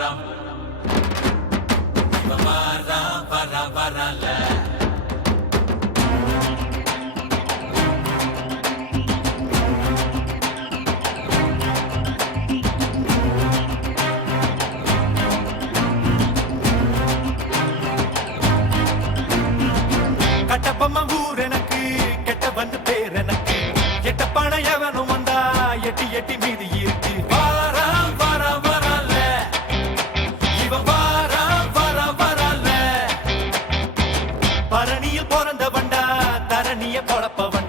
வரம் இவன் வாரா வர வரல கட்டப்பம்ம ஊர் எனக்கு கெட்ட வந்து பேர் எனக்கு எட்ட பணம் எவனும் வந்தா எட்டி எட்டி மீதி இருக்கு வாரா வர வரல இவன் வாரா வர வரல பரணியில் பிறந்த வண்டா தரணிய பொழப்பவன்